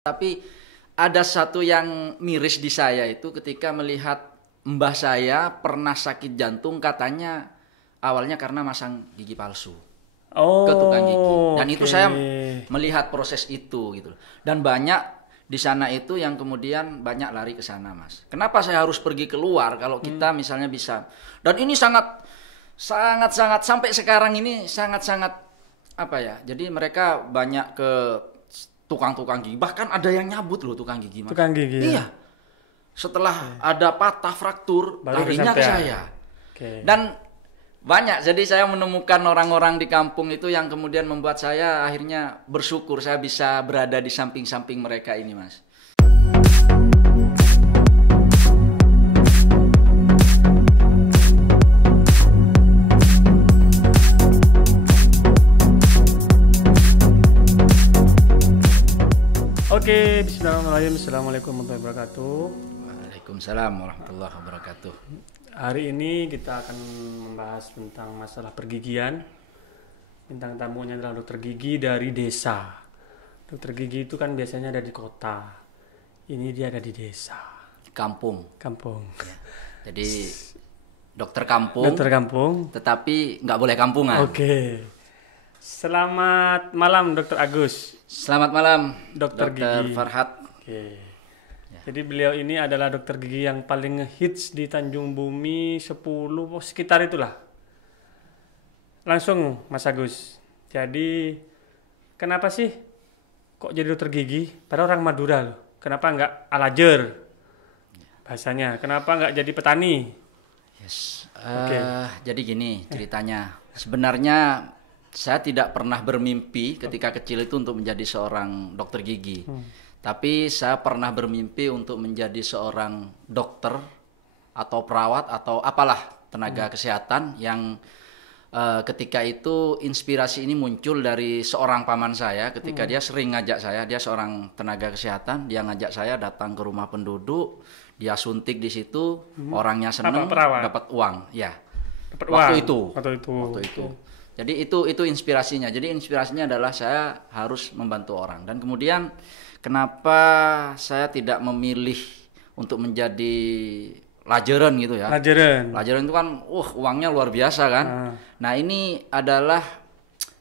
Tapi ada satu yang miris di saya itu ketika melihat mbah saya pernah sakit jantung, katanya awalnya karena masang gigi palsu ke tukang gigi. Oh, Dan itu saya oke. melihat proses itu gitu. Dan banyak di sana itu yang kemudian banyak lari ke sana, Mas. Kenapa saya harus pergi keluar kalau kita misalnya bisa? Dan ini sangat sangat sangat sampai sekarang ini sangat sangat apa ya? Jadi mereka banyak ke tukang-tukang gigi. Bahkan ada yang nyabut loh tukang gigi, Mas. Tukang gigi ya. Iya. Setelah ada patah fraktur, Baru larinya ke kesampean. saya. Oke. Dan banyak, jadi saya menemukan orang-orang di kampung itu yang kemudian membuat saya akhirnya bersyukur saya bisa berada di samping-samping mereka ini, Mas. Oke, bismillahirrahmanirrahim. Assalamualaikum warahmatullahi wabarakatuh. Waalaikumsalam warahmatullahi wabarakatuh. Hari ini kita akan membahas tentang masalah pergigian. Bintang tamunya adalah dokter gigi dari desa. Dokter gigi itu kan biasanya ada di kota. Ini dia ada di desa, Kampung. kampung. Jadi dokter kampung, Dokter kampung. tetapi nggak boleh kampungan. Oke. Selamat malam, Dokter Agus. Selamat malam, Dokter gigi. Farhat. Oke. Jadi beliau ini adalah dokter gigi yang paling hits di Tanjung Bumi 10 sekitar itulah. Langsung Mas Agus. Jadi kenapa sih kok jadi dokter gigi? Padahal orang Madura loh. Kenapa nggak alajer? Bahasanya. Kenapa nggak jadi petani? Yes. Oke. Jadi gini ceritanya. Sebenarnya saya tidak pernah bermimpi ketika kecil itu untuk menjadi seorang dokter gigi. Tapi saya pernah bermimpi untuk menjadi seorang dokter atau perawat atau apalah tenaga kesehatan yang ketika itu inspirasi ini muncul dari seorang paman saya ketika dia sering ngajak saya, dia seorang tenaga kesehatan, dia ngajak saya datang ke rumah penduduk, dia suntik di situ, orangnya seneng, perawat? dapat uang, ya. Dapat Waktu uang. itu. Waktu itu. Jadi itu inspirasinya. Jadi inspirasinya adalah saya harus membantu orang. Dan kemudian kenapa saya tidak memilih untuk menjadi lajeran gitu ya? Lajeran. Lajeran itu kan, uangnya luar biasa kan. Nah ini adalah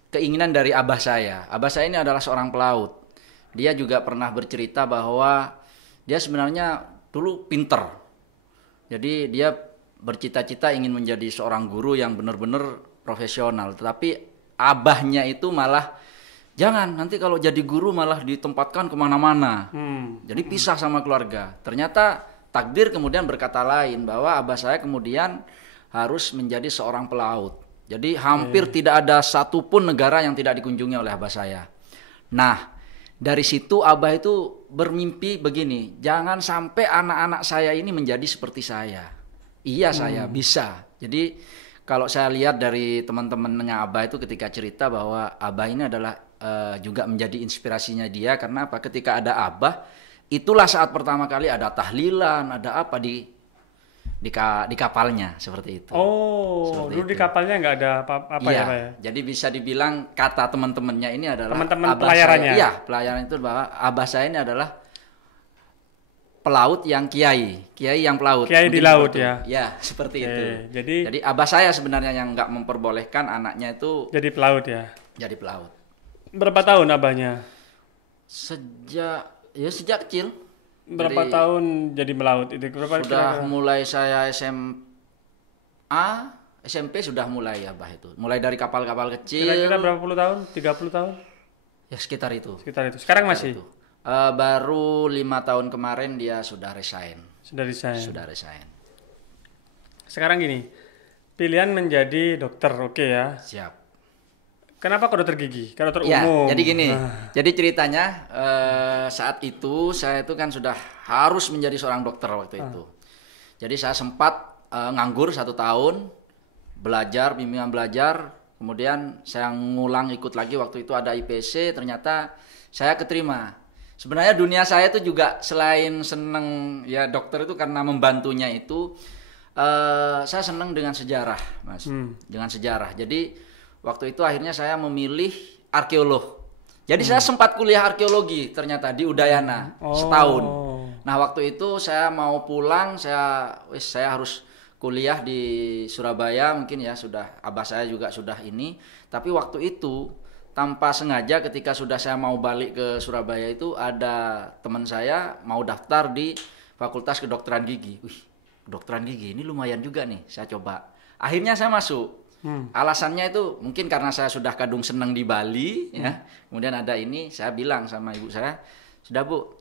keinginan dari abah saya. Abah saya ini adalah seorang pelaut. Dia juga pernah bercerita bahwa dia sebenarnya dulu pinter. Jadi dia bercita-cita ingin menjadi seorang guru yang benar-benar profesional. Tetapi abahnya itu malah, jangan, nanti kalau jadi guru malah ditempatkan kemana-mana. Jadi pisah sama keluarga. Ternyata takdir kemudian berkata lain, bahwa abah saya kemudian harus menjadi seorang pelaut. Jadi hampir tidak ada satupun negara yang tidak dikunjungi oleh abah saya. Nah, dari situ abah itu bermimpi begini, jangan sampai anak-anak saya ini menjadi seperti saya. Iya, saya bisa. Jadi kalau saya lihat dari teman-temannya abah itu ketika cerita bahwa abah ini adalah juga menjadi inspirasinya dia, karena apa? Ketika ada abah, itulah saat pertama kali ada tahlilan, ada apa di kapalnya seperti itu. Oh, Seperti dulu itu. di kapalnya nggak ada apa-apa Iya, ya, Pak ya? jadi bisa dibilang kata teman-temannya ini adalah Teman-teman abah pelayarannya. saya. Iya, pelayaran itu bahwa abah saya ini adalah pelaut yang kiai yang pelaut. Kiai di Mungkin laut seperti ya? itu. Ya, seperti Oke, itu. jadi- Jadi abah saya sebenarnya yang nggak memperbolehkan anaknya itu Jadi pelaut ya. jadi pelaut. Berapa tahun abahnya? Sejak kecil. Berapa Jadi, tahun jadi melaut itu? Berapa sudah kira-kira? mulai saya SMA, SMP sudah mulai abah itu. Mulai dari kapal-kapal kecil. Kira-kira berapa puluh tahun? 30 tahun? Ya sekitar itu. Sekitar itu. Sekarang Sekitar masih? itu. Baru 5 tahun kemarin dia sudah resign. Sudah resign. Sudah resign. Sekarang gini, pilihan menjadi dokter, oke ya. Siap. Kenapa kok dokter gigi? Kan dokter Ya, umum. jadi gini. Jadi ceritanya saat itu saya itu kan sudah harus menjadi seorang dokter waktu itu. Jadi saya sempat nganggur 1 tahun, belajar, bimbingan belajar. Kemudian saya ngulang ikut lagi waktu itu ada IPC, ternyata saya keterima. Sebenarnya dunia saya itu juga selain seneng ya dokter itu karena membantunya itu, saya seneng dengan sejarah, Mas. Dengan sejarah. Jadi waktu itu akhirnya saya memilih arkeolog. Jadi saya sempat kuliah arkeologi ternyata di Udayana setahun. Nah waktu itu saya mau pulang, saya harus kuliah di Surabaya mungkin ya, sudah abah saya juga sudah ini. Tapi waktu itu tanpa sengaja ketika sudah saya mau balik ke Surabaya itu ada teman saya mau daftar di Fakultas Kedokteran Gigi. Wih, kedokteran gigi ini lumayan juga nih, saya coba. Akhirnya saya masuk. Alasannya itu mungkin karena saya sudah kadung senang di Bali ya. Kemudian ada ini, saya bilang sama ibu saya, sudah Bu,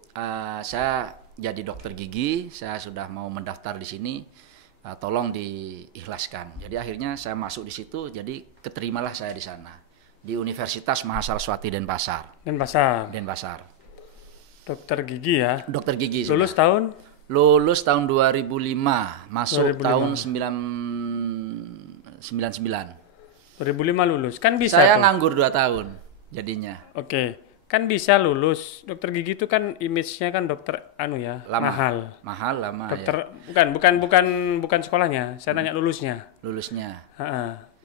saya jadi dokter gigi, saya sudah mau mendaftar di sini, tolong diikhlaskan. Jadi akhirnya saya masuk di situ, jadi keterimalah saya di sana di Universitas Mahasaraswati Denpasar. Denpasar. Dokter gigi ya. Dokter gigi. Lulus sudah. tahun? Lulus tahun 2005, masuk 2005. tahun 99. 2005 lulus. Kan bisa Saya tuh. nganggur 2 tahun jadinya. Oke. Kan bisa lulus. Dokter gigi itu kan image-nya kan dokter Mahal, lama dokter ya. bukan sekolahnya. Saya nanya lulusnya. Lulusnya.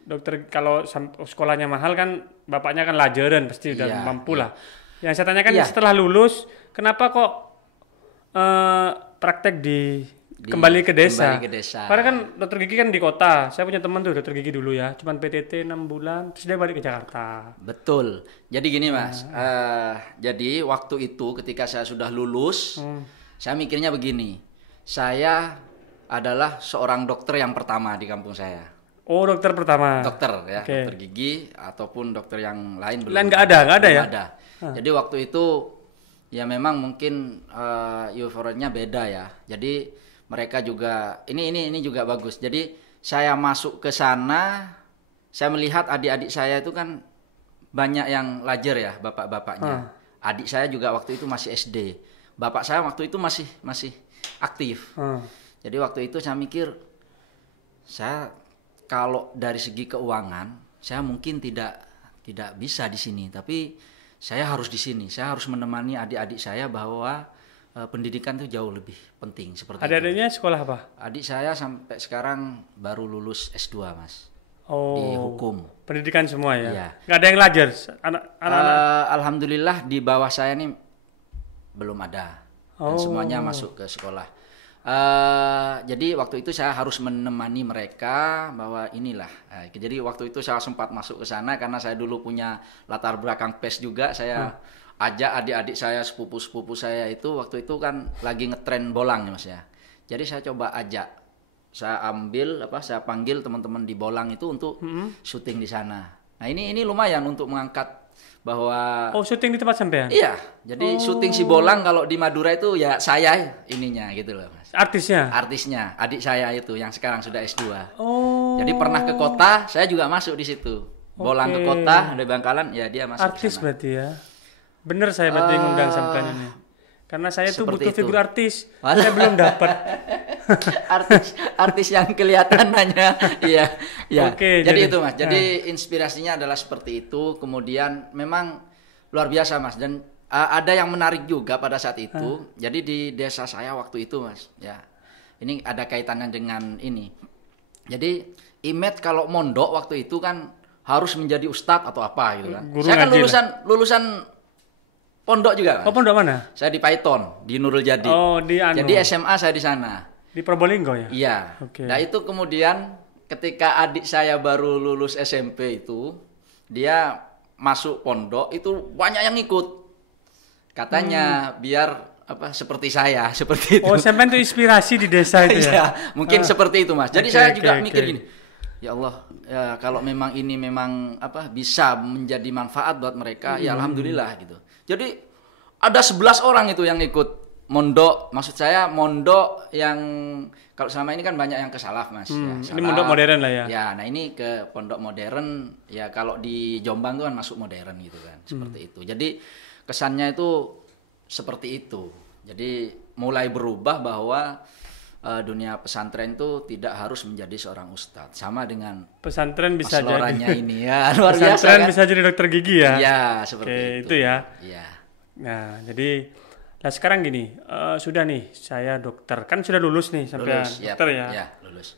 Dokter kalau sekolahnya mahal kan bapaknya kan lajaran pasti udah mampu lah. Yang saya tanyakan setelah lulus, kenapa kok praktek kembali ke desa? Karena kan dokter gigi kan di kota. Saya punya teman tuh dokter gigi dulu ya, cuman PTT 6 bulan, terus dia balik ke Jakarta. Betul. Jadi gini Mas, jadi waktu itu ketika saya sudah lulus, saya mikirnya begini, saya adalah seorang dokter yang pertama di kampung saya. Oh, dokter pertama. Dokter ya, dokter gigi ataupun dokter yang lain belum. Nggak ada ya? Ada. Jadi waktu itu ya memang mungkin euforianya beda ya. Jadi mereka juga ini juga bagus. Jadi saya masuk ke sana, saya melihat adik-adik saya itu kan banyak yang lajar ya, bapak-bapaknya. Adik saya juga waktu itu masih SD. Bapak saya waktu itu masih aktif. Jadi waktu itu saya mikir, saya kalau dari segi keuangan, saya mungkin tidak bisa di sini, tapi saya harus di sini. Saya harus menemani adik-adik saya bahwa pendidikan itu jauh lebih penting seperti itu. Adik-adiknya sekolah apa? Adik saya sampai sekarang baru lulus S2, Mas. Oh. Di hukum. Pendidikan semua ya? Iya. Nggak ada yang lajar? Anak-anak? Alhamdulillah di bawah saya ini belum ada. Dan semuanya masuk ke sekolah. Jadi waktu itu saya harus menemani mereka bahwa inilah. Jadi waktu itu saya sempat masuk ke sana karena saya dulu punya latar belakang PES juga. Saya ajak adik-adik saya, sepupu-sepupu saya itu waktu itu kan lagi ngetren bolang ya Mas ya. Jadi saya coba ajak, saya panggil teman-teman di bolang itu untuk syuting di sana. Nah ini lumayan untuk mengangkat bahwa syuting di tempat sampean? Iya, jadi syuting si bolang kalau di Madura itu ya saya ininya gitu loh Mas. Artisnya, adik saya itu yang sekarang sudah S2. Jadi pernah ke kota, saya juga masuk di situ. Bolang ke kota, ada Bangkalan, ya dia masuk artis sana. Berarti ya. Bener saya berarti ngundang sampean ini. Karena saya tuh butuh figur artis. Saya belum dapat. artis yang kelihatan hanya iya. Jadi itu Mas. Jadi inspirasinya adalah seperti itu. Kemudian memang luar biasa Mas, dan ada yang menarik juga pada saat itu. Jadi di desa saya waktu itu Mas, ya. Ini ada kaitannya dengan ini. Jadi image kalau mondok waktu itu kan harus menjadi ustadz atau apa gitu kan. Saya kan lulusan pondok juga Mas. Pondok mana? Saya di Python, di Nurul Jadi. Jadi SMA saya di sana. Di Probolinggo ya? Iya. Nah itu kemudian ketika adik saya baru lulus SMP itu, dia masuk pondok, itu banyak yang ikut. Katanya biar seperti saya, seperti itu. Sampean itu inspirasi di desa itu ya? Iya, mungkin seperti itu Mas. Jadi saya juga mikir gini, ya Allah, ya kalau memang ini memang bisa menjadi manfaat buat mereka, ya alhamdulillah gitu. Jadi ada 11 orang itu yang ikut mondok. Maksud saya mondok yang kalau selama ini kan banyak yang ke salaf Mas. Ya, salaf. Ini mondok modern lah ya. Ya, nah ini ke pondok modern. Ya kalau di Jombang itu kan masuk modern gitu kan, seperti itu. Jadi kesannya itu seperti itu. Jadi mulai berubah bahwa dunia pesantren itu tidak harus menjadi seorang ustadz. Sama dengan pesantren bisa jadi ini ya, luar biasa. Pesantren kan? bisa jadi dokter gigi ya. Iya, seperti itu ya. Iya. Nah, jadi sekarang gini, sudah nih saya dokter. Kan sudah lulus nih sampai dokter ya. Iya, lulus.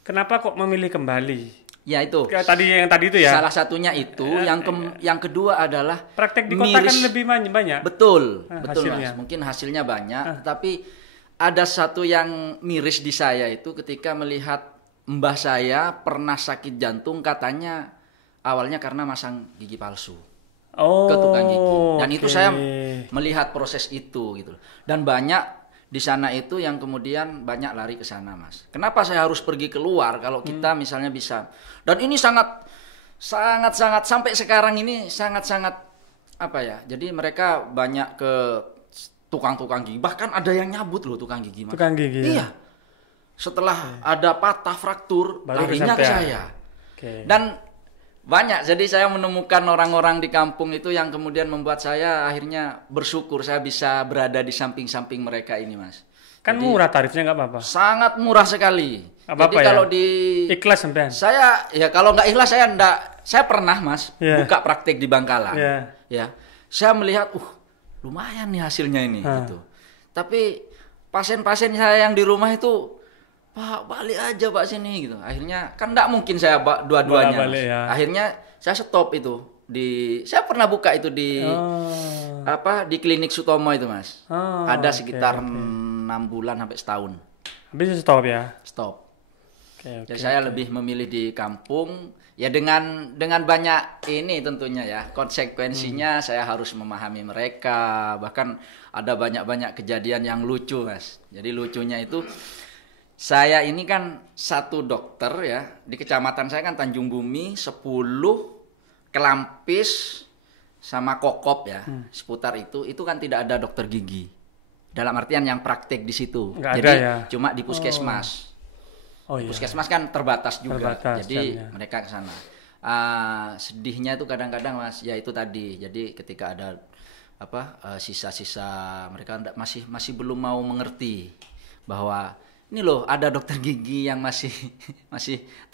Kenapa kok memilih kembali Ya itu. Yang tadi itu ya. Salah satunya itu, yang kedua adalah praktek di kota kan lebih banyak. Betul, betul hasilnya. Mas. Mungkin hasilnya banyak, tapi ada satu yang miris di saya itu ketika melihat mbah saya pernah sakit jantung, katanya awalnya karena masang gigi palsu ke tukang gigi. Dan itu saya melihat proses itu gitu. Dan banyak di sana itu yang kemudian banyak lari ke sana, Mas. Kenapa saya harus pergi keluar kalau kita misalnya bisa? Dan ini sangat sampai sekarang ini sangat apa ya? Jadi mereka banyak ke tukang-tukang gigi. Bahkan ada yang nyabut loh tukang gigi, Mas. Tukang gigi. Iya. Setelah ada patah fraktur, larinya ke saya. Dan banyak, jadi saya menemukan orang-orang di kampung itu yang kemudian membuat saya akhirnya bersyukur saya bisa berada di samping-samping mereka ini, Mas. Kan jadi, murah tarifnya, nggak apa-apa. Sangat murah sekali. Jadi kalau di ikhlas sampean. Saya ya kalau nggak ikhlas saya pernah, Mas, buka praktek di Bangkalan. Ya. Saya melihat lumayan nih hasilnya ini gitu. Tapi pasien-pasien saya yang di rumah itu, Pak, balik aja Pak sini gitu. Akhirnya kan enggak mungkin saya dua-duanya. Akhirnya saya stop itu. Saya pernah buka itu di di klinik Sutomo itu, Mas. Ada sekitar 6 bulan sampai setahun. Habis stop ya? Stop. Jadi saya lebih memilih di kampung ya dengan banyak ini tentunya ya. Konsekuensinya saya harus memahami mereka. Bahkan ada banyak kejadian yang lucu, Mas. Jadi lucunya itu saya ini kan satu dokter ya, di kecamatan saya kan Tanjung Bumi, 10 Kelampis sama Kokop ya, seputar itu kan tidak ada dokter gigi. Dalam artian yang praktek di situ. Nggak jadi ada ya? Cuma di puskesmas. Puskesmas kan terbatas juga. Jadi mereka ke sana. Sedihnya itu kadang-kadang, Mas, ya itu tadi. Jadi ketika ada sisa-sisa mereka masih belum mau mengerti bahwa ini loh ada dokter gigi yang masih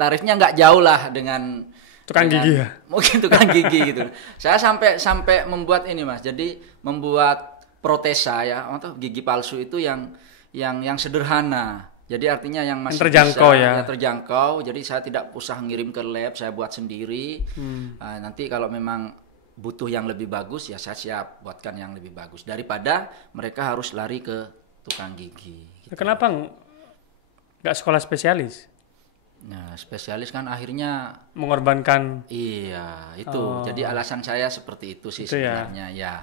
tarifnya nggak jauh lah dengan tukang gigi ya. Mungkin tukang gigi gitu. Saya sampai membuat ini, Mas. Jadi membuat protesa ya atau gigi palsu itu yang sederhana. Jadi artinya yang masih terjangkau bisa, terjangkau. Jadi saya tidak usah ngirim ke lab, saya buat sendiri. Nanti kalau memang butuh yang lebih bagus ya saya siap buatkan yang lebih bagus daripada mereka harus lari ke tukang gigi. Gitu. Kenapa nggak sekolah spesialis? Nah, spesialis kan akhirnya mengorbankan. Iya, itu. Jadi alasan saya seperti itu sih itu sebenarnya ya.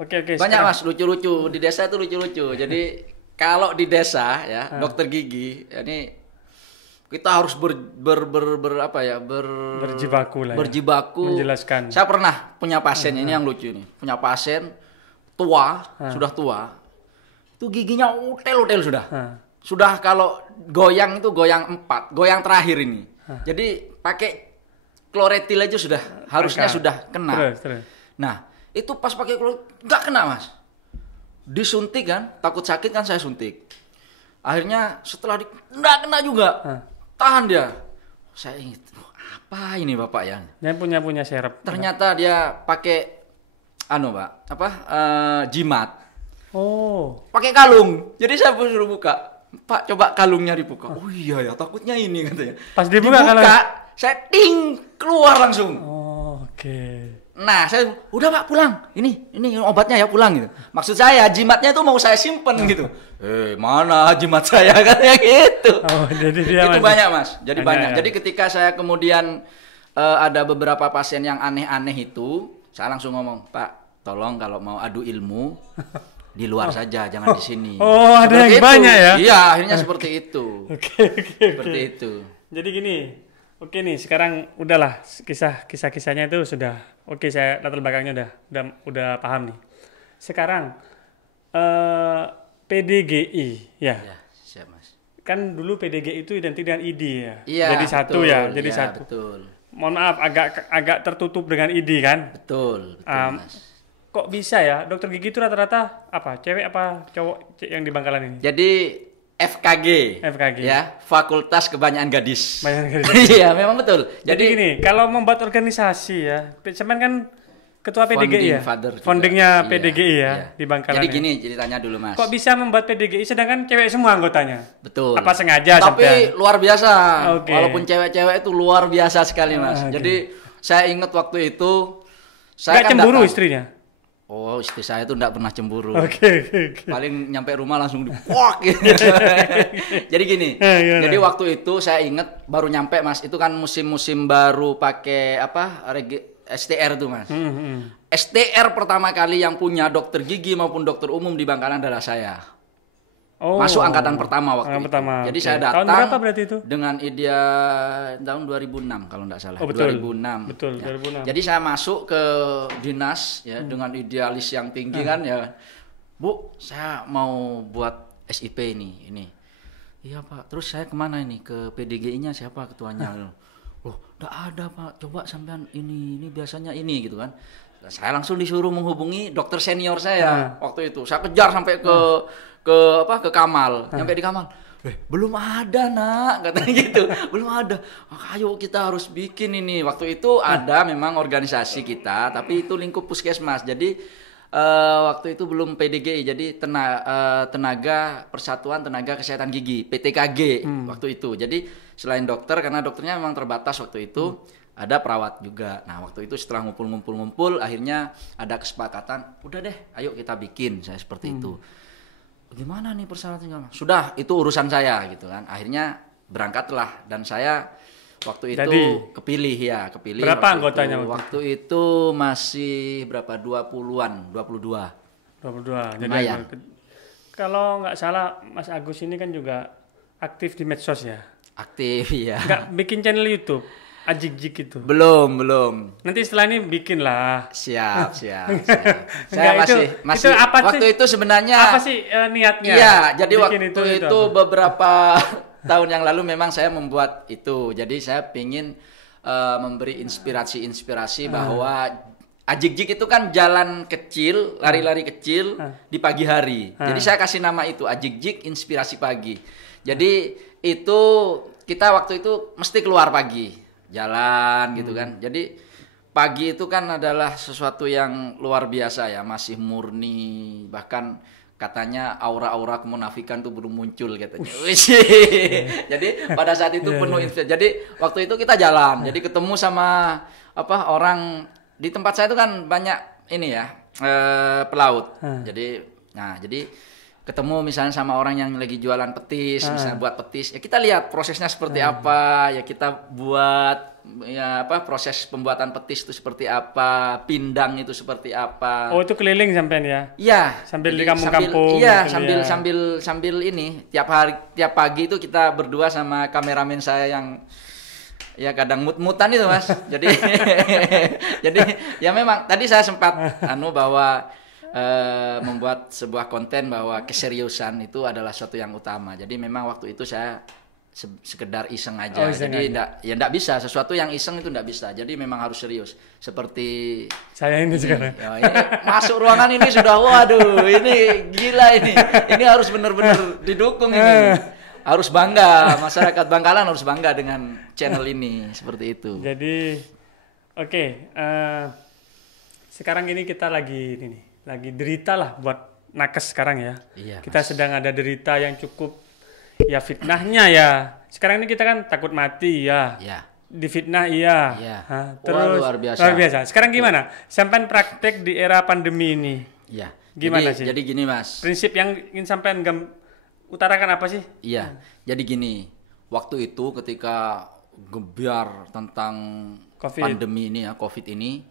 Oke. Banyak, Mas, lucu-lucu di desa itu lucu-lucu. Jadi kalau di desa ya dokter gigi, ini kita harus berjibaku menjelaskan. Saya pernah punya pasien ini yang lucu nih. Punya pasien tua, sudah tua. Itu giginya utel-utel sudah. Sudah kalau goyang itu goyang 4, goyang terakhir ini. Jadi pakai kloretil aja harusnya sudah kena. Terus. Nah, itu pas pakai kloretil nggak kena, Mas. Disuntik kan, takut sakit kan saya suntik. Akhirnya setelah nggak kena juga. Tahan dia. Saya ingat, apa ini Bapak ya? Dia punya serep. Ternyata dia pakai jimat. Pakai kalung. Jadi saya suruh buka. Pak, coba kalungnya dibuka. Oh iya ya, takutnya ini katanya. Pas dibuka saya keluar langsung. Oke. Nah, saya udah Pak pulang. Ini obatnya ya pulang gitu. Maksud saya jimatnya itu mau saya simpen gitu. Mana jimat saya katanya gitu. Jadi dia itu banyak, Mas. Jadi banyak. Jadi ketika saya kemudian ada beberapa pasien yang aneh-aneh itu, saya langsung ngomong, "Pak, tolong kalau mau adu ilmu di luar saja, jangan di sini." Ada yang banyak ya? Iya, akhirnya seperti itu. Oke. Seperti itu. Jadi gini, oke nih, sekarang udahlah kisah-kisahnya itu sudah oke, saya latar belakangnya udah paham nih. Sekarang PDGI ya. Ya, siap, Mas. Kan dulu PDGI itu identik dengan ID ya. Iya, jadi satu betul, ya, jadi satu. Betul. Mohon maaf agak tertutup dengan ID kan? Betul, Mas. Kok bisa ya dokter gigi itu rata-rata apa cewek apa cowok yang di Bangkalan ini? Jadi FKG ya, Fakultas Kebanyakan Gadis. Iya, memang betul. Jadi gini, kalau membuat organisasi ya, semen kan Ketua PDGI ya? Foundingnya PDGI ya, di Bangkalan. Jadi gini ceritanya dulu Mas. Kok bisa membuat PDGI sedangkan cewek semua anggotanya? Betul. Apa sengaja? Tapi luar biasa. Okay. Walaupun cewek-cewek itu luar biasa sekali Mas. Jadi saya ingat waktu itu saya kan cemburu istrinya? Oh, istri saya itu enggak pernah cemburu. Oke. Paling nyampe rumah langsung di-wok gitu. Jadi gini. Jadi waktu itu saya ingat baru nyampe Mas. Itu kan musim-musim baru pakai STR tuh Mas. STR pertama kali yang punya dokter gigi maupun dokter umum di Bangkalan adalah saya. Masuk angkatan pertama waktu itu. Jadi saya datang. Tahun berapa berarti itu? Dengan idea tahun 2006 kalau enggak salah. Betul. 2006. Betul, ya. 2006. Jadi saya masuk ke dinas ya dengan idealis yang tinggi kan ya. Bu, saya mau buat SIP ini. Iya Pak. Terus saya kemana ini? Ke PDGI-nya siapa ketuanya? Loh, enggak ada Pak. Coba sampean ini biasanya ini gitu kan. Saya langsung disuruh menghubungi dokter senior saya waktu itu. Saya kejar sampai ke Kamal. Sampai di Kamal. Belum ada Nak, katanya gitu. Belum ada. Ayo kita harus bikin ini. Waktu itu ada memang organisasi kita, tapi itu lingkup puskesmas. Jadi waktu itu belum PDGI, jadi tenaga Persatuan Tenaga Kesehatan Gigi (PTKG) waktu itu. Jadi selain dokter, karena dokternya memang terbatas waktu itu, ada perawat juga. Nah waktu itu setelah ngumpul, akhirnya ada kesepakatan, udah deh, ayo kita bikin. Saya seperti itu. Gimana nih persyaratannya? Sudah, itu urusan saya gitu kan. Akhirnya berangkatlah dan saya waktu itu kepilih. Berapa anggotanya waktu itu masih berapa? 20-an, 22. Lumayan. Jadi kalau nggak salah Mas Agus ini kan juga aktif di medsos ya? Aktif ya. Nggak bikin channel YouTube? Ajik-jik itu? Belum. Nanti setelah ini bikin lah. Siap. Saya masih itu apa waktu sih? Itu sebenarnya apa sih niatnya? Iya, jadi waktu itu beberapa tahun yang lalu memang saya membuat itu. Jadi saya ingin memberi inspirasi bahwa Ajik-jik itu kan jalan kecil, lari-lari kecil di pagi hari. Jadi saya kasih nama itu Ajik-jik Inspirasi Pagi. Jadi itu kita waktu itu mesti keluar pagi. Jalan gitu kan. Jadi pagi itu kan adalah sesuatu yang luar biasa ya, masih murni, bahkan katanya aura-aura kemunafikan tuh belum muncul katanya. Jadi pada saat itu penuh inspirasi. Jadi waktu itu kita jalan, jadi ketemu sama orang di tempat saya itu kan banyak ini ya, pelaut. Jadi ketemu misalnya sama orang yang lagi jualan petis, misalnya buat petis, ya kita lihat prosesnya seperti apa, ya kita buat proses pembuatan petis itu seperti apa, pindang itu seperti apa. Oh, itu keliling sampean ya? Iya. Sambil di kampung-kampung. Iya, sambil ini tiap pagi itu kita berdua sama kameramen saya yang ya kadang mut-mutan itu Mas. Jadi ya memang tadi saya sempat bahwa membuat sebuah konten bahwa keseriusan itu adalah sesuatu yang utama. Jadi memang waktu itu saya sekedar iseng aja. Jadi enggak bisa, sesuatu yang iseng itu enggak bisa. Jadi memang harus serius. Seperti saya ini sekarang. Ya, ini masuk ruangan ini sudah waduh, ini gila ini. Ini harus benar-benar didukung ini. Harus bangga, masyarakat Bangkalan harus bangga dengan channel ini, seperti itu. Jadi sekarang ini kita lagi derita lah buat nakes sekarang ya. Iya, kita sedang ada derita yang cukup ya, fitnahnya ya. Sekarang ini kita kan takut mati ya. Iya. Difitnah iya. Terus luar biasa. Sekarang gimana? Sampai praktek di era pandemi ini. Iya. Gimana sih? Jadi gini Mas. Prinsip yang ingin sampean utarakan apa sih? Iya. Jadi gini, waktu itu ketika gebiar tentang pandemi ini ya, COVID ini,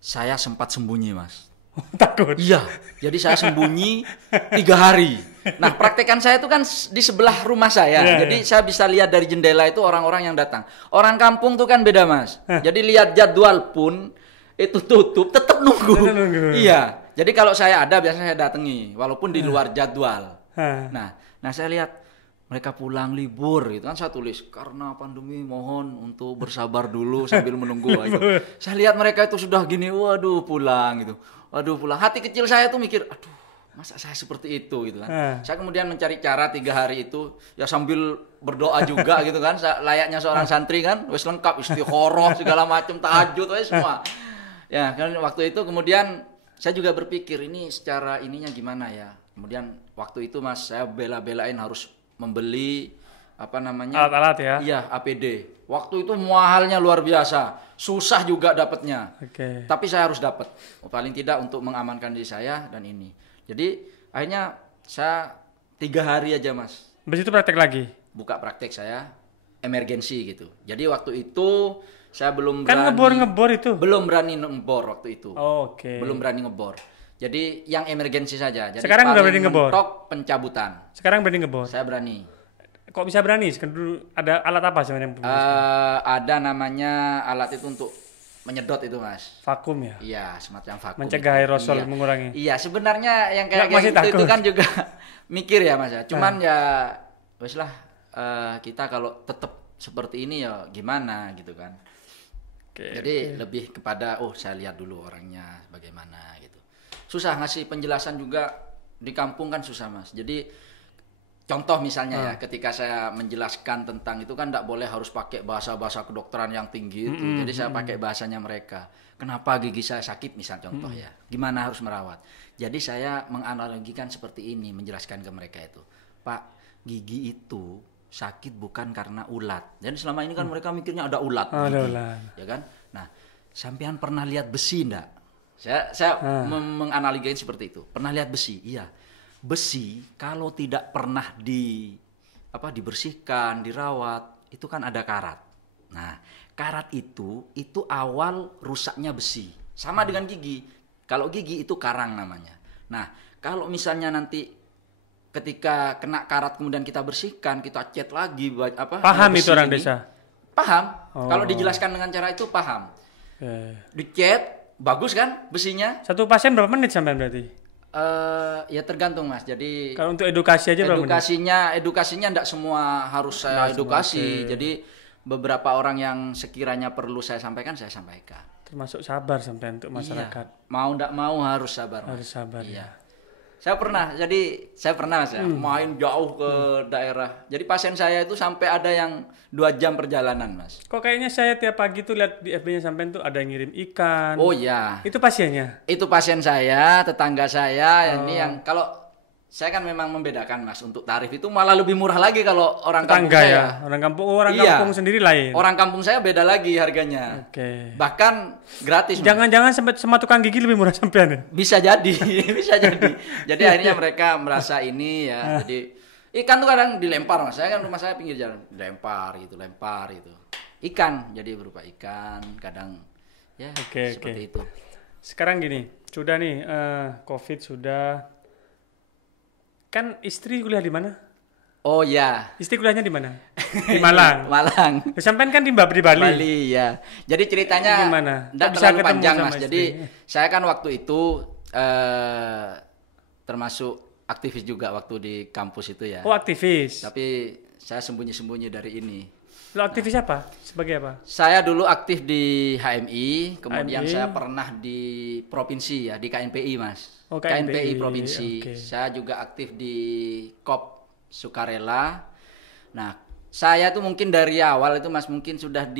saya sempat sembunyi Mas. Takut? Iya, jadi saya sembunyi 3 hari. Nah, praktekan saya itu kan di sebelah rumah saya. Jadi saya bisa lihat dari jendela itu orang-orang yang datang. Orang kampung tuh kan beda Mas. Jadi lihat jadwal pun itu tutup, tetap nunggu. Iya, jadi kalau saya ada biasanya saya datangi, walaupun di luar jadwal. Nah saya lihat mereka pulang libur gitu kan, saya tulis karena pandemi mohon untuk bersabar dulu sambil menunggu gitu. Saya lihat mereka itu sudah gini, waduh pulang. Hati kecil saya tuh mikir, aduh masa saya seperti itu gitu kan. Saya kemudian mencari cara 3 hari itu ya sambil berdoa juga gitu kan, layaknya seorang santri kan, wis lengkap istikharah segala macam, tahajud wis semua. Ya, kan waktu itu kemudian saya juga berpikir ini secara ininya gimana ya. Kemudian waktu itu Mas saya bela-belain harus membeli apa namanya? Alat-alat ya. Iya, APD. Waktu itu mahalnya luar biasa. Susah juga dapatnya. Oke. Tapi saya harus dapat. Paling tidak untuk mengamankan diri saya dan ini. Jadi akhirnya saya 3 hari aja Mas. Habis itu praktek lagi. Buka praktek saya emergensi gitu. Jadi waktu itu saya belum Kan berani ngebor itu. belum berani ngebor waktu itu. Oh, oke. Belum berani ngebor. Jadi yang emergensi saja. Jadi Sekarang udah paling berani ngebor? mentok pencabutan. Sekarang berani ngebor. Saya berani. Kok bisa berani? Kan dulu ada alat apa sebenarnya? Ada namanya alat itu untuk menyedot itu Mas. Vakum ya. Iya, semacam vakum. Mencegah itu. aerosol, Iya. mengurangi. Iya, sebenarnya yang kayak Masih gitu itu takut. kan juga mikir ya Mas ya. Cuman ya wes lah kita kalau tetap seperti ini ya gimana gitu kan. Oke. Jadi lebih kepada saya lihat dulu orangnya bagaimana gitu. Susah ngasih penjelasan juga di kampung kan susah Mas. Jadi contoh misalnya ya, ketika saya menjelaskan tentang itu kan tidak boleh harus pakai bahasa-bahasa kedokteran yang tinggi itu. Jadi saya pakai bahasanya mereka. Kenapa gigi saya sakit misal contoh ya. Gimana harus merawat. Jadi saya menganalogikan seperti ini, menjelaskan ke mereka itu. Pak, gigi itu sakit bukan karena ulat. Jadi selama ini kan mereka mikirnya ada ulat. Ada gigi, ulat. ya kan? Nah, sampean pernah lihat besi enggak? Saya menganalogikan seperti itu. Pernah lihat besi? Iya. Besi kalau tidak pernah dibersihkan, dirawat, itu kan ada karat. Nah, karat itu awal rusaknya besi. Sama dengan gigi. Kalau gigi itu karang namanya. Nah, kalau misalnya nanti ketika kena karat kemudian kita bersihkan, kita cat lagi Paham besi itu orang ini. desa. Paham. Oh. Kalau dijelaskan dengan cara itu paham. Dicat bagus kan besinya? Satu pasien berapa menit sampai berarti? Ya tergantung Mas. Jadi Kalau untuk edukasi aja berapa menit? edukasinya enggak semua harus saya edukasi. Okay. Jadi beberapa orang yang sekiranya perlu saya sampaikan saya sampaikan. Termasuk sabar sampai untuk masyarakat. Iya. Mau enggak mau harus sabar Mas. Harus sabar Iya. ya. Saya pernah Mas ya, main jauh ke daerah. Jadi pasien saya itu sampai ada yang 2 jam perjalanan Mas. Kok kayaknya saya tiap pagi tuh lihat di FB-nya sampai tuh ada yang ngirim ikan. Oh iya. Itu pasiennya? Itu pasien saya, tetangga saya, ini yang kalau saya kan memang membedakan Mas untuk tarif itu malah lebih murah lagi kalau orang kampung Tetangga saya. ya? Orang kampung, Iya. kampung sendiri lain? Orang kampung saya beda lagi harganya. Oke. Bahkan gratis. Mas. Jangan-jangan sama tukang gigi lebih murah sampean ya? Bisa jadi, bisa jadi. Jadi akhirnya mereka merasa ini ya. Jadi ikan tuh kadang dilempar Mas. Saya kan rumah saya pinggir jalan, lempar gitu. Ikan, jadi berupa ikan, kadang ya seperti itu. Sekarang gini, sudah nih COVID sudah. Kan istri kuliah di mana? Oh ya. Istri kuliahnya di mana? Di Malang. Malang. Sampean kan di Bali. Bali ya. Jadi ceritanya gimana? enggak Bisa terlalu ketemu panjang sama Mas. istri? Jadi saya kan waktu itu termasuk aktivis juga waktu di kampus itu ya. Oh, aktivis. Tapi saya sembunyi-sembunyi dari ini. Lo aktivis apa? Sebagai apa? Saya dulu aktif di HMI, kemudian HMI. saya pernah di provinsi ya, di KNPI Mas. Oh, KNPI provinsi. Oke. Saya juga aktif di KOP Sukarela. Nah, saya tuh mungkin dari awal itu Mas mungkin sudah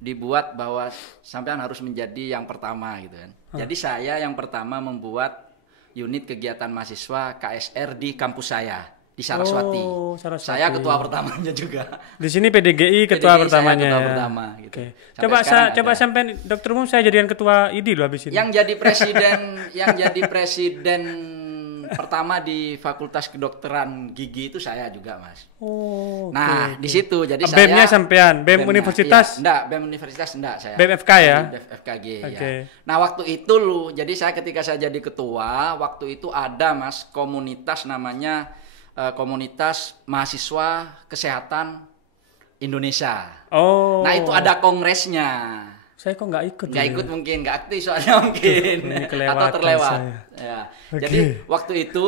dibuat bahwa sampean harus menjadi yang pertama gitu kan. Jadi saya yang pertama membuat unit kegiatan mahasiswa KSR di kampus saya di Saraswati. Oh, Saraswati. Saya ketua pertamanya juga. Di sini PDGI ketua PDGI pertamanya. saya ketua ya. pertama gitu. Oke. Sampai Coba sekarang sampai dokter umum saya jadikan ketua ID loh habis ini. Yang jadi presiden pertama di Fakultas Kedokteran Gigi itu saya juga, Mas. Oh. Nah, di situ jadi BEM-nya saya sampean, BEM BEM-nya, Universitas. Iya, enggak, BEM Universitas enggak saya. BEM FK ya? BEM FKG Oke. ya. Nah, waktu itu jadi saya ketika saya jadi ketua, waktu itu ada Mas komunitas namanya Komunitas Mahasiswa Kesehatan Indonesia. Oh. Nah, itu ada kongresnya. Saya kok nggak ikut? Nggak ikut mungkin, nggak aktif soalnya mungkin. Ini Atau kelewatan terlewat. saya. Ya. Oke. Jadi waktu itu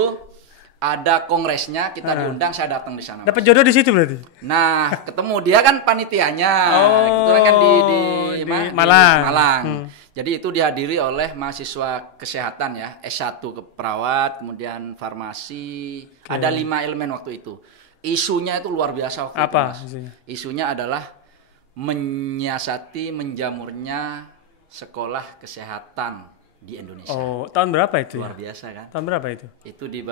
ada kongresnya, kita diundang, saya datang di sana. Dapat jodoh di situ berarti? Nah, ketemu dia kan panitianya. Oh, Kebetulan kan di Malang. Malang. Jadi itu dihadiri oleh mahasiswa kesehatan ya, S1 keperawat, kemudian farmasi. Ada 5 elemen waktu itu. Isunya itu luar biasa waktu Apa itu. Mas. isunya? Isunya adalah menyiasati menjamurnya sekolah kesehatan di Indonesia. Oh, tahun berapa itu Luar ya? biasa kan? Tahun berapa itu? Itu di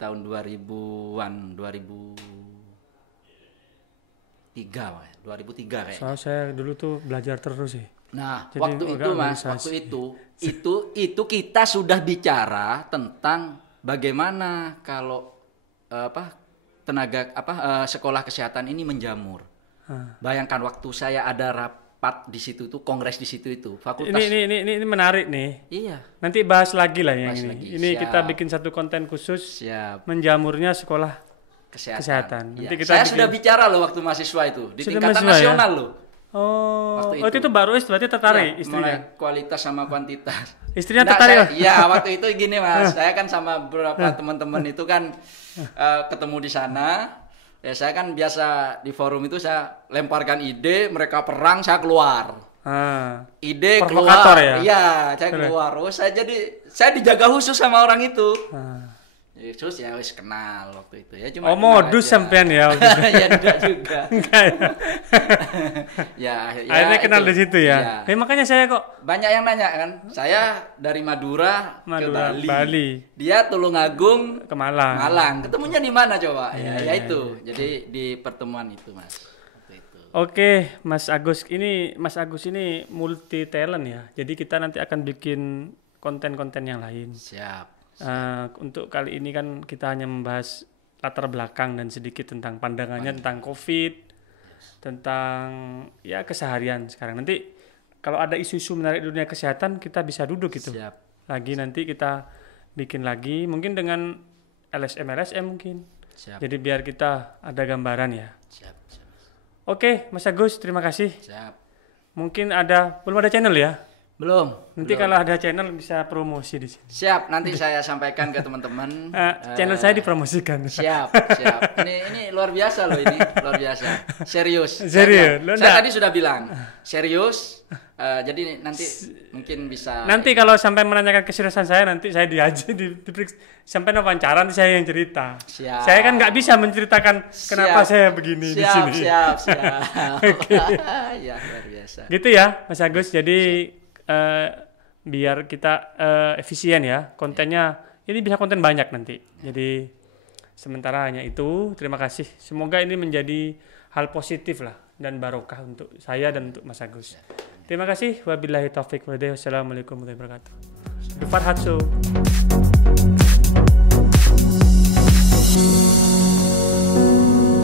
tahun 2000-an, 2003 Mas. 2003 kayaknya. Soalnya saya dulu tuh belajar terus sih. Nah, Jadi waktu agak itu Mas, organisasi. waktu itu kita sudah bicara tentang bagaimana kalau sekolah kesehatan ini menjamur. Bayangkan waktu saya ada rapat di situ tuh, kongres di situ itu, fakultas. Ini menarik nih. Iya. Nanti bahas lagi lah yang Bahas ini. lagi. Ini Siap. kita bikin satu konten khusus Siap. menjamurnya sekolah Kesehatan. Nanti Ya. kita Saya bikin- sudah bicara loh waktu mahasiswa itu di Sudah tingkatan mahasiswa ya? nasional loh. Oh, Waktu itu baru berarti tertarik Iya, istrinya. mulai kualitas sama kuantitas. Istrinya Nggak, tertarik. Iya, waktu itu gini Mas, saya kan sama beberapa teman-teman itu kan ketemu di sana. Ya saya kan biasa di forum itu saya lemparkan ide, mereka perang, saya keluar. Ide Provokator keluar. ya? Iya, saya keluar. Oh, saya dijaga khusus sama orang itu. Terus ya wis kenal waktu itu ya, cuma modus sampean ya waktu itu. Ya tidak juga. Enggak ya. ya Akhirnya kenal itu. di situ ya. Iya. Makanya saya kok Banyak yang nanya kan, saya dari Madura, ke Bali. Dia Tulungagung ke Malang. Malang. Ketemunya di mana coba? Ya itu. Jadi di pertemuan itu, Mas. Waktu itu. Oke, Mas Agus ini multi talent ya. Jadi kita nanti akan bikin konten-konten yang lain. Siap. Untuk kali ini kan kita hanya membahas latar belakang dan sedikit tentang pandangannya tentang COVID, tentang ya keseharian sekarang. Nanti kalau ada isu-isu menarik di dunia kesehatan kita bisa duduk gitu. Siap. Lagi nanti kita bikin lagi mungkin dengan LSM mungkin. Siap. Jadi biar kita ada gambaran ya. Siap. Oke, Mas Agus terima kasih. Siap. Mungkin belum ada channel ya? Belum. Nanti kalau ada channel bisa promosi di sini. Siap, nanti saya sampaikan ke teman-teman. Channel saya dipromosikan. Siap. Ini luar biasa loh ini, luar biasa. Serius. Serius? Saya tadi sudah bilang, serius. Jadi nanti mungkin bisa. Nanti kalau sampai menanyakan keseriusan saya, nanti saya sampai wawancara nanti saya yang cerita. Siap. Saya kan nggak bisa menceritakan kenapa saya begini di sini. Siap. Ya, luar biasa. Gitu ya, Mas Agus. Jadi biar kita efisien ya kontennya. Ini bisa konten banyak nanti. Jadi sementara hanya itu. Terima kasih. Semoga ini menjadi hal positif lah dan barokah untuk saya dan untuk Mas Agus. Terima kasih. Wabillahi taufiq walhidayah. Wassalamualaikum warahmatullahi wabarakatuh. Farhatsu.